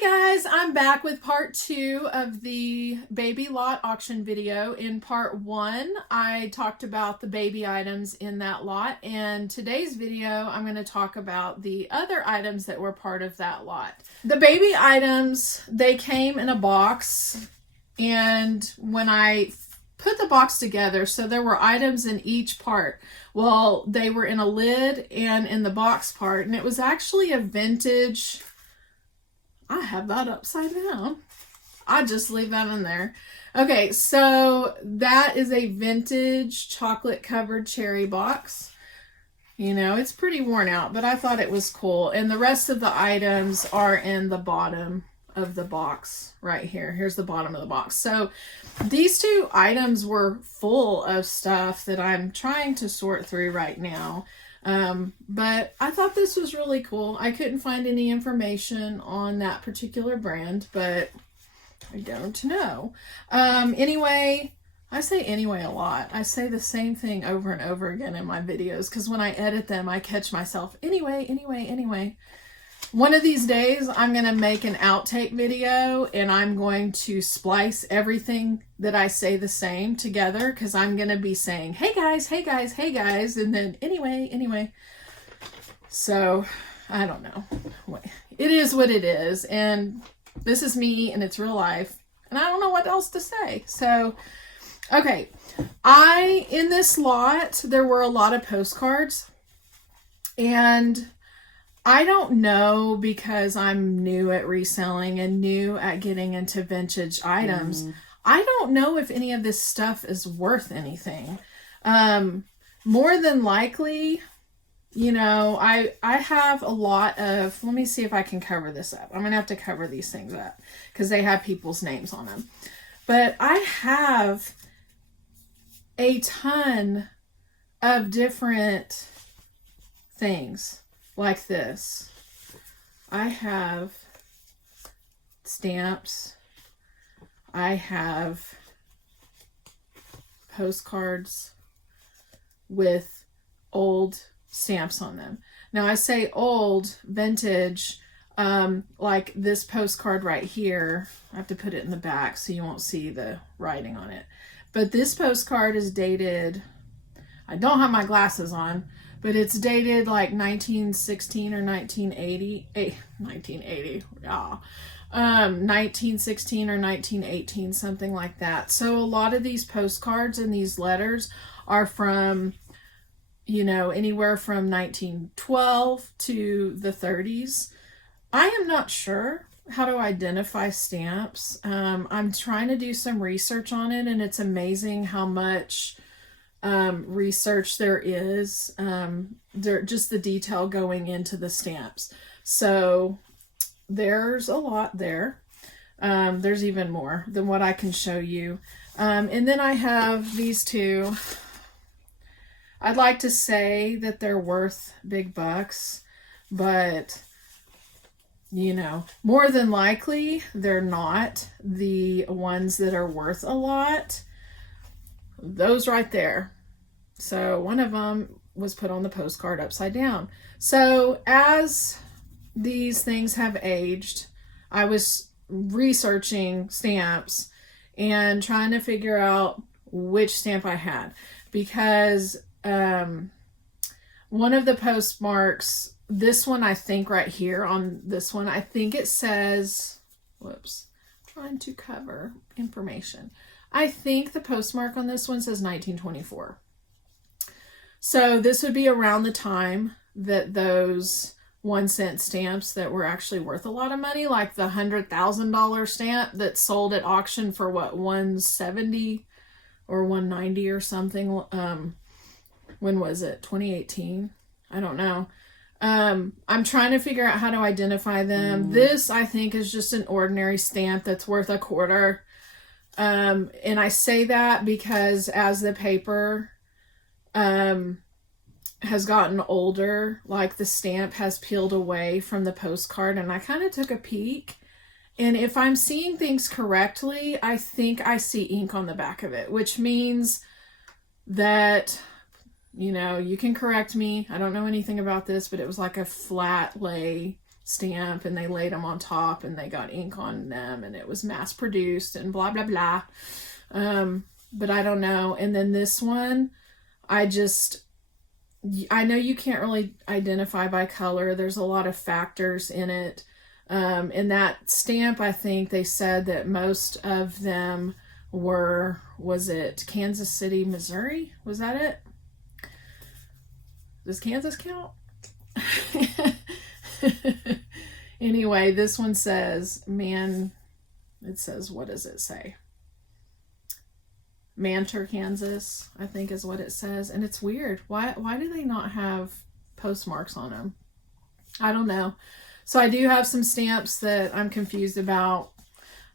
Guys, I'm back with part 2 of the baby lot auction video. In part 1, I talked about the baby items in that lot, and today's video I'm going to talk about the other items that were part of that lot. The baby items, they came in a box, and when I put the box together, so there were items in each part. Well, they were in a lid and in the box part, and it was actually a vintage. I have that upside down. I just leave that in there. Okay, so that is a vintage chocolate covered cherry box. You know, it's pretty worn out, but I thought it was cool. And the rest of the items are in the bottom of the box right here. Here's the bottom of the box. So these two items were full of stuff that I'm trying to sort through right now. But I thought this was really cool. I couldn't find any information on that particular brand, but I don't know. Anyway, I say anyway a lot. I say the same thing over and over again in my videos because when I edit them, I catch myself. Anyway. One of these days, I'm going to make an outtake video and I'm going to splice everything that I say the same together because I'm going to be saying, hey guys, and then anyway. So, I don't know. It is what it is, and this is me and it's real life, and I don't know what else to say. So, okay. In this lot, there were a lot of postcards, and I don't know, because I'm new at reselling and new at getting into vintage items. I don't know if any of this stuff is worth anything. More than likely, you know, I have a lot of, let me see if I can cover this up. I'm going to have to cover these things up because they have people's names on them. But I have a ton of different things. Like this. I have stamps. I have postcards with old stamps on them. Now I say old, vintage, like this postcard right here. I have to put it in the back so you won't see the writing on it. But this postcard is dated, I don't have my glasses on, but it's dated like 1916 or 1980. 1980, yeah. 1916 or 1918, something like that. So a lot of these postcards and these letters are from, you know, anywhere from 1912 to the 30s. I am not sure how to identify stamps. I'm trying to do some research on it, and it's amazing how much research there is, just the detail going into the stamps. So there's a lot there. There's even more than what I can show you. And then I have these two. I'd like to say that they're worth big bucks, but you know, more than likely they're not the ones that are worth a lot. Those right there. So one of them was put on the postcard upside down. So as these things have aged, I was researching stamps and trying to figure out which stamp I had, because one of the postmarks, this one, I think right here on this one, I think it says, whoops, trying to cover information. I think the postmark on this one says 1924. So this would be around the time that those 1-cent stamps that were actually worth a lot of money, like the $100,000 stamp that sold at auction for what, $170 or $190 or something. When was it? 2018? I don't know. I'm trying to figure out how to identify them. This, I think, is just an ordinary stamp that's worth $0.25. And I say that because as the paper has gotten older, like the stamp has peeled away from the postcard, and I kind of took a peek, and if I'm seeing things correctly, I think I see ink on the back of it, which means that, you know, you can correct me. I don't know anything about this, but it was like a flat lay stamp, and they laid them on top and they got ink on them and it was mass produced and blah blah blah. But I don't know. And then this one, I know you can't really identify by color. There's a lot of factors in it. And that stamp, I think they said that most of them were, was it Kansas City, Missouri? Was that it? Does Kansas count? Anyway, this one says, it says, what does it say? Mantor, Kansas, I think is what it says. And it's weird. Why do they not have postmarks on them? I don't know. So I do have some stamps that I'm confused about,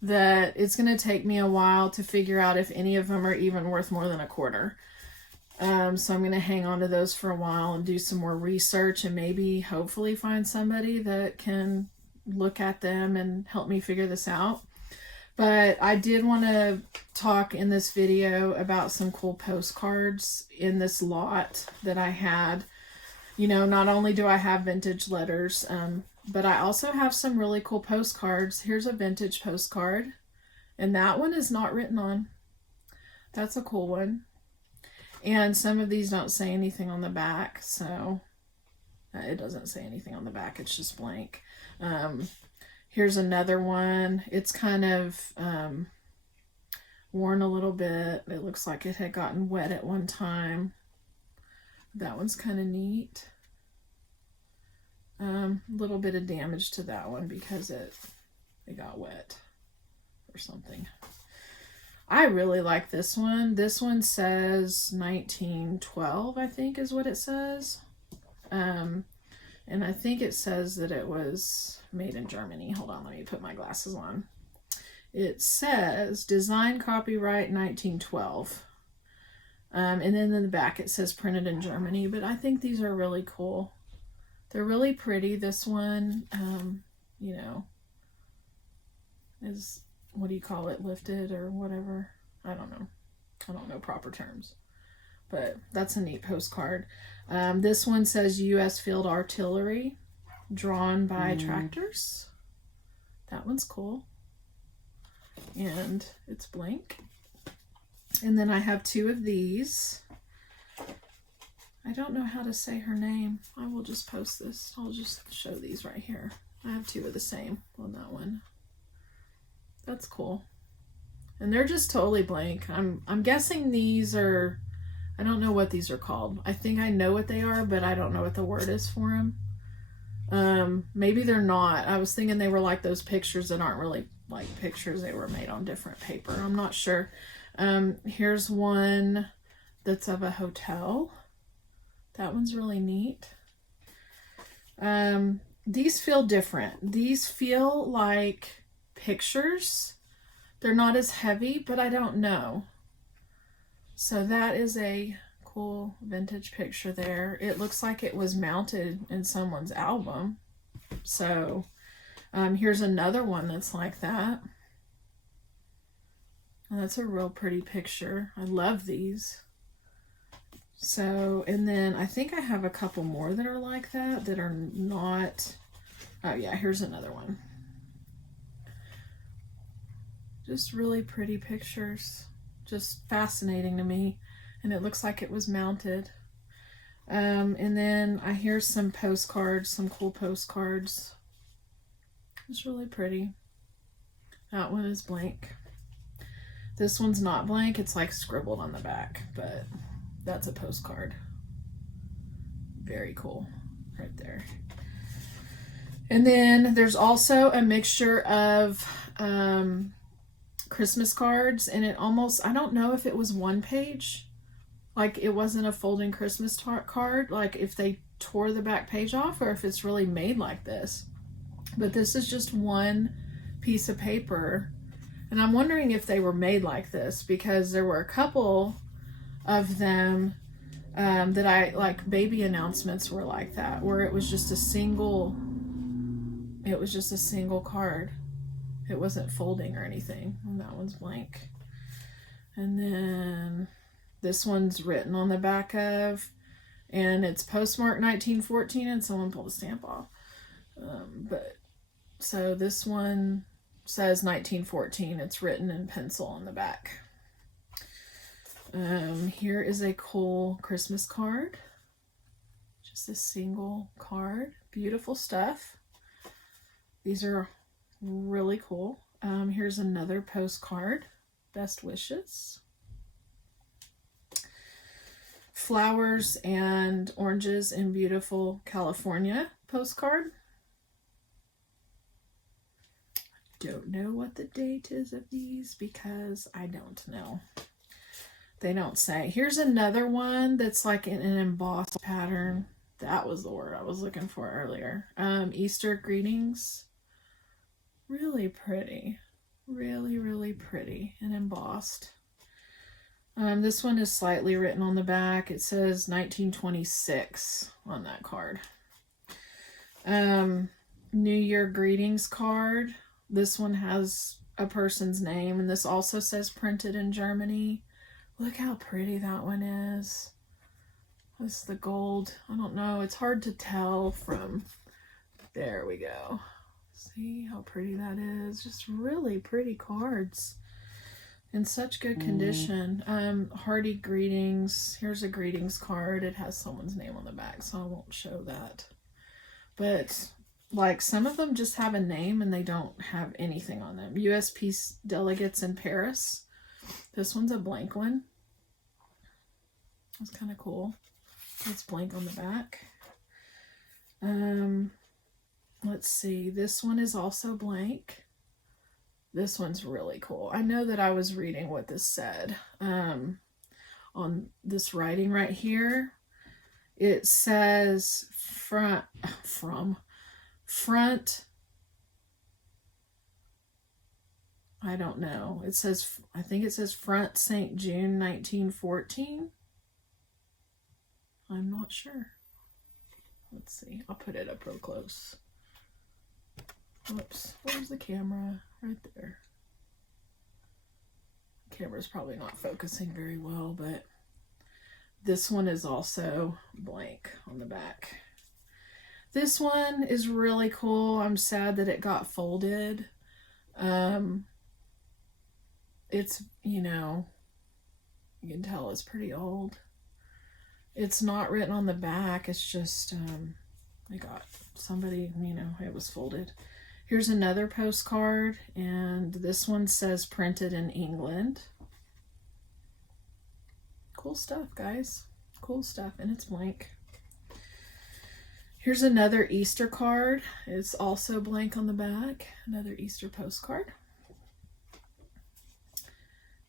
that it's going to take me a while to figure out if any of them are even worth more than $1/4. So I'm going to hang on to those for a while and do some more research and maybe hopefully find somebody that can look at them and help me figure this out. But I did want to talk in this video about some cool postcards in this lot that I had. You know, not only do I have vintage letters, but I also have some really cool postcards. Here's a vintage postcard, and that one is not written on. That's a cool one. And some of these don't say anything on the back, so it doesn't say anything on the back. It's just blank. Here's another one. It's kind of worn a little bit. It looks like it had gotten wet at one time. That one's kind of neat. A little bit of damage to that one because it got wet or something. I really like this one. This one says 1912, I think is what it says. And I think it says that it was made in Germany. Hold on, let me put my glasses on. It says design copyright 1912. And then in the back it says printed in Germany, but I think these are really cool. They're really pretty. This one, you know, is, what do you call it, lifted or whatever? I don't know. I don't know proper terms. But that's a neat postcard. This one says U.S. Field Artillery, drawn by tractors. That one's cool. And it's blank. And then I have two of these. I don't know how to say her name. I will just post this. I'll just show these right here. I have two of the same on that one. That's cool. And they're just totally blank. I'm guessing these are, I don't know what these are called. I think I know what they are, but I don't know what the word is for them. Maybe they're not. I was thinking they were like those pictures that aren't really like pictures. They were made on different paper. I'm not sure. Here's one that's of a hotel. That one's really neat. These feel different. These feel like pictures. They're not as heavy, but I don't know. So that is a cool vintage picture there. It looks like it was mounted in someone's album. So here's another one that's like that. And that's a real pretty picture. I love these. So, and then I think I have a couple more that are like that are not. Oh yeah, here's another one. Just really pretty pictures. Just fascinating to me. And it looks like it was mounted. And then I hear some postcards, some cool postcards. It's really pretty. That one is blank. This one's not blank. It's like scribbled on the back, but that's a postcard. Very cool right there. And then there's also a mixture of Christmas cards, and it almost, I don't know if it was one page, like it wasn't a folding Christmas card, like if they tore the back page off, or if it's really made like this. But this is just one piece of paper, and I'm wondering if they were made like this, because there were a couple of them that I like, baby announcements were like that, where it was just a single card. It wasn't folding or anything. And that one's blank. And then this one's written on the back of, and it's postmarked 1914, and someone pulled a stamp off. But so this one says 1914. It's written in pencil on the back. Here is a cool Christmas card. Just a single card. Beautiful stuff. These are really cool. Here's another postcard. Best wishes. Flowers and oranges in beautiful California postcard. Don't know what the date is of these because I don't know. They don't say. Here's another one that's like in an embossed pattern. That was the word I was looking for earlier. Easter greetings. Really pretty. Really, really pretty and embossed. This one is slightly written on the back. It says 1926 on that card. New Year greetings card. This one has a person's name, and this also says printed in Germany. Look how pretty that one is. This is the gold. I don't know. It's hard to tell from... There we go. See how pretty that is? Just really pretty cards. In such good condition. Hearty greetings. Here's a greetings card. It has someone's name on the back, so I won't show that. But, like, some of them just have a name and they don't have anything on them. U.S. Peace Delegates in Paris. This one's a blank one. That's kind of cool. It's blank on the back. Let's see. This one is also blank. This one's really cool. I know that I was reading what this said on this writing right here. It says front, I don't know. It says, I think it says front St. June 1914. I'm not sure. Let's see. I'll put it up real close. Whoops. Where's the camera? Right there. The camera's probably not focusing very well, but this one is also blank on the back. This one is really cool. I'm sad that it got folded. It's, you know, you can tell it's pretty old. It's not written on the back. It's just, I got somebody, you know, it was folded. Here's another postcard, and this one says printed in England. Cool stuff, guys. Cool stuff, and it's blank. Here's another Easter card. It's also blank on the back. Another Easter postcard.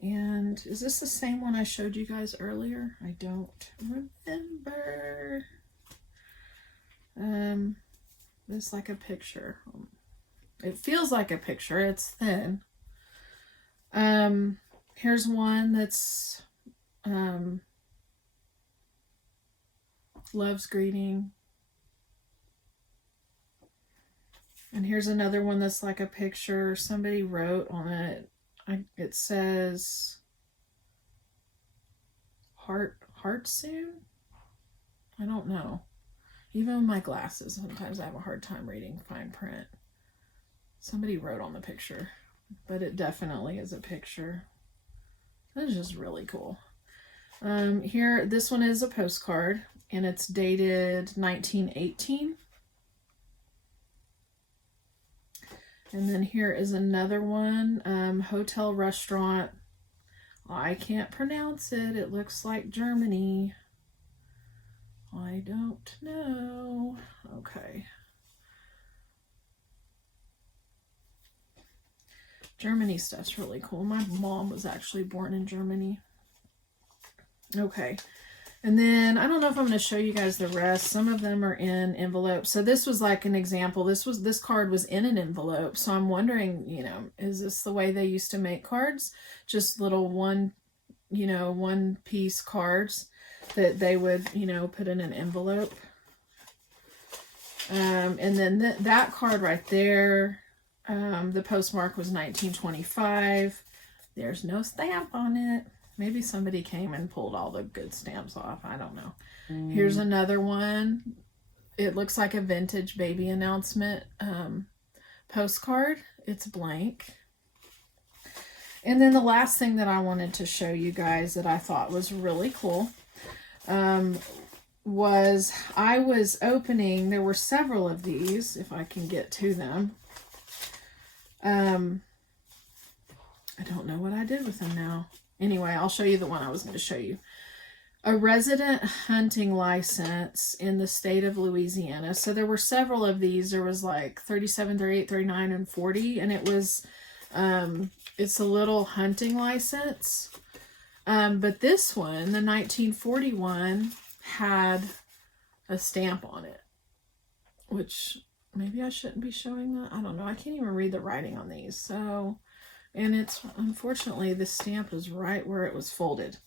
And is this the same one I showed you guys earlier? I don't remember. It's like a picture. It feels like a picture. It's thin. Here's one that's love's greeting. And here's another one that's like a picture. Somebody wrote on it. It says heart soon? I don't know. Even with my glasses, sometimes I have a hard time reading fine print. Somebody wrote on the picture, but it definitely is a picture. That's just really cool. Here, this one is a postcard, and it's dated 1918. And then here is another one, hotel restaurant. I can't pronounce it. It looks like Germany. I don't know. Okay. Germany stuff's really cool. My mom was actually born in Germany. Okay. And then, I don't know if I'm going to show you guys the rest. Some of them are in envelopes. So this was like an example. This card was in an envelope. So I'm wondering, you know, is this the way they used to make cards? Just little one piece cards that they would, you know, put in an envelope. And then that card right there, the postmark was 1925. There's no stamp on it. Maybe somebody came and pulled all the good stamps off. I don't know. Here's another one. it looks like a vintage baby announcement postcard. It's blank. And then the last thing that I wanted to show you guys that I thought was really cool was I was opening, there were several of these, if I can get to them. I don't know what I did with them now. Anyway, I'll show you the one I was going to show you. A resident hunting license in the state of Louisiana. So there were several of these. There was like 37, 38, 39, and 40. And it was, it's a little hunting license. But this one, the 1941, had a stamp on it. Which, maybe I shouldn't be showing that. I don't know. I can't even read the writing on these. So, and it's, unfortunately, the stamp is right where it was folded.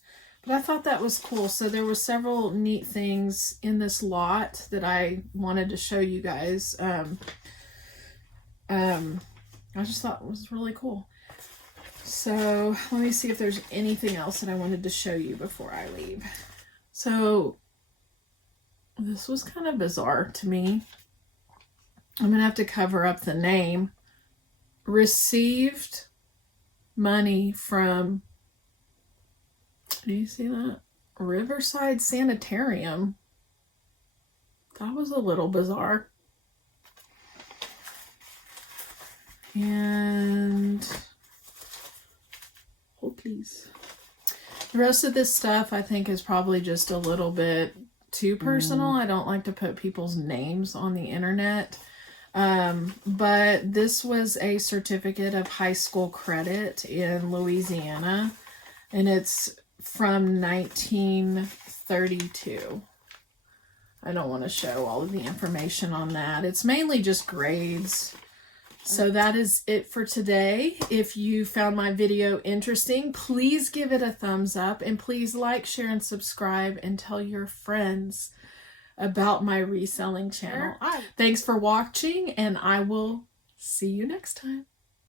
But I thought that was cool. So there were several neat things in this lot that I wanted to show you guys. I just thought it was really cool. So let me see if there's anything else that I wanted to show you before I leave. So this was kind of bizarre to me. I'm going to have to cover up the name. Received money from, do you see that? Riverside Sanitarium. That was a little bizarre. And, oh please. The rest of this stuff I think is probably just a little bit too personal. I don't like to put people's names on the internet. But this was a certificate of high school credit in Louisiana, and it's from 1932. I don't want to show all of the information on that. It's mainly just grades. So that is it for today. If you found my video interesting, please give it a thumbs up, and please like, share, and subscribe, and tell your friends about my reselling channel. Thanks for watching, and I will see you next time.